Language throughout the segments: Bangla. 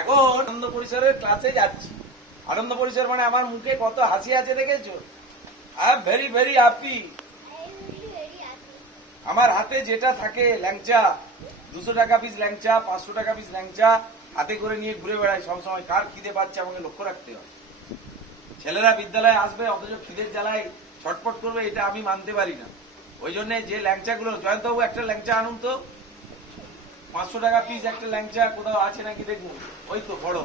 এখন আনন্দ পরিসরের ক্লাসে যাচ্ছি। আনন্দ পরিসর মানে আমার মুখে কত হাসি আছে দেখেছ? I am very very happy আমার হাতে যেটা থাকে, ল্যাংচা। দুশো টাকা পিস ল্যাংচা, পাঁচশো টাকা পিস ল্যাংচা। হাতে করে নিয়ে ঘুরে বেড়াই সবসময়। কার খিদে পাচ্ছে আমাকে লক্ষ্য রাখতে হবে। ছেলেরা বিদ্যালয়ে আসবে, অথচ খিদের জ্বালায় ছটপট করবে, এটা আমি মানতে পারি না। ওই জন্য যে ল্যাংচাগুলো, জয়ন্তবাবু একটা ল্যাংচা আনুন তো। পাঁচশো টাকা পিস একটা ল্যাংচা কোথাও আছে নাকি দেখুন? ওই তো, বড়।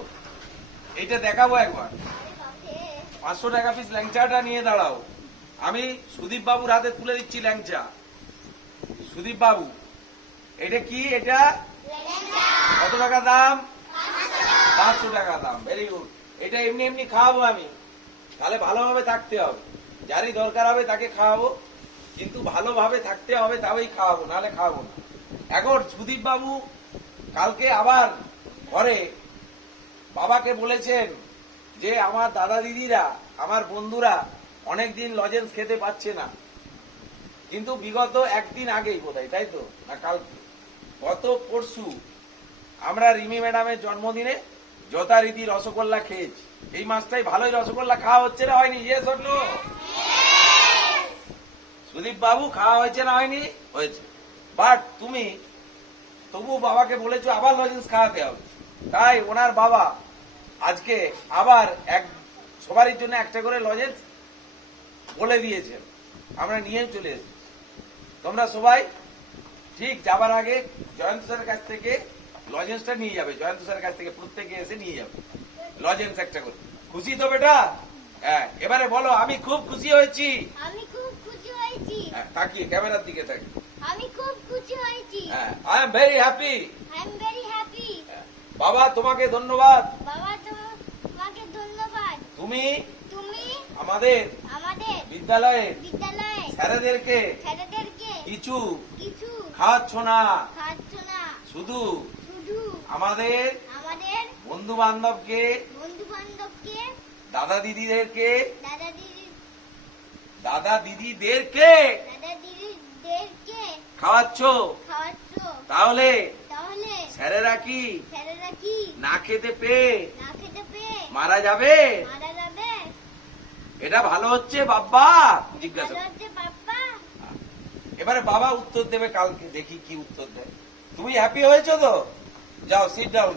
এইটা দেখাবো একবার। পাঁচশো টাকা পিস ল্যাংচাটা নিয়ে দাঁড়াও। আমি সুদীপ বাবুর হাতে তুলে দিচ্ছি ল্যাংচা। সুদীপ বাবু এটা কি এটা? কত টাকা দাম? পাঁচশো টাকা দাম ভেরি গুড এটা এমনি এমনি খাওয়াবো আমি। তাহলে ভালোভাবে থাকতে হবে। যারই দরকার হবে তাকে খাওয়াবো। কিন্তু ভালোভাবে থাকতে হবে তবেই খাওয়াবো, নাহলে খাওয়াবো না। এখন সুদীপ বাবু কালকে আবার ঘরে বাবাকে বলেছেন যে আমার দাদা দিদিরা আমার বন্ধুরা অনেকদিন লজেন্স খেতে পাচ্ছে না। কিন্তু বিগত একদিন আগেই বোধহয় তাই তো? না কালকে? গত পরশু আমরা রিমি ম্যাডামের জন্মদিনে যথারীতি রসগোল্লা খেয়েছি। এই মাসটাই ভালোই রসগোল্লা খাওয়া হচ্ছে না হয়নি? ইয়ে সুদীপ বাবু খাওয়া হয়েছে না হয়নি? হয়েছে। বাট তুমি তবু বাবাকে বলেছ আবার লজেন্স খাওয়াতে হবে। তাই ওনার বাবা আজকে আবার এক, সবারই জন্য একটা করে লজেন্স বলে দিয়েছেন। আমরা নিয়ে চলে এসেছি। তোমরা সবাই ঠিক যাবার আগে জয়ন্ত স্যারের কাছ থেকে লজেন্সটা নিয়ে যাবে। জয়ন্ত স্যারের কাছ থেকে প্রত্যেকে এসে নিয়ে যাবে। লজেন্স একটা করে। খুশি তো বেটা? হ্যাঁ এবারে বলো, আমি খুব খুশি হয়েছি আমি খুব খুশি হয়েছি হ্যাঁ তাকিয়ে ক্যামেরার দিকে তাকি আমি খুব খুশি হয়েছি। হ্যাঁ I am very happy I am very happy বাবা তোমাকে ধন্যবাদ। বাবা তোমাকে ধন্যবাদ। তুমি তুমি আমাদের আমাদের বিদ্যালয়ে বিদ্যালয়ে স্যারেদেরকে ছেলেদেরকে কিছু কিছু খাওয়াচ্ছ না। খাচ্ছ না। শুধু শুধু আমাদের আমাদের বন্ধু বান্ধবকে বন্ধু বান্ধবকে দাদা দিদিদেরকে দাদা দিদি দাদা দিদিদেরকে খাওয়াচ্ছ? তাহলে? স্যারেরা কি? না খেতে পেয়ে মারা যাবে? এটা ভালো হচ্ছে বাবা জিজ্ঞাসা এবারে বাবা উত্তর দেবে কালকে দেখি কি উত্তর দেয়। তুমি হ্যাপি হয়েছো তো? যাও সিট ডাউন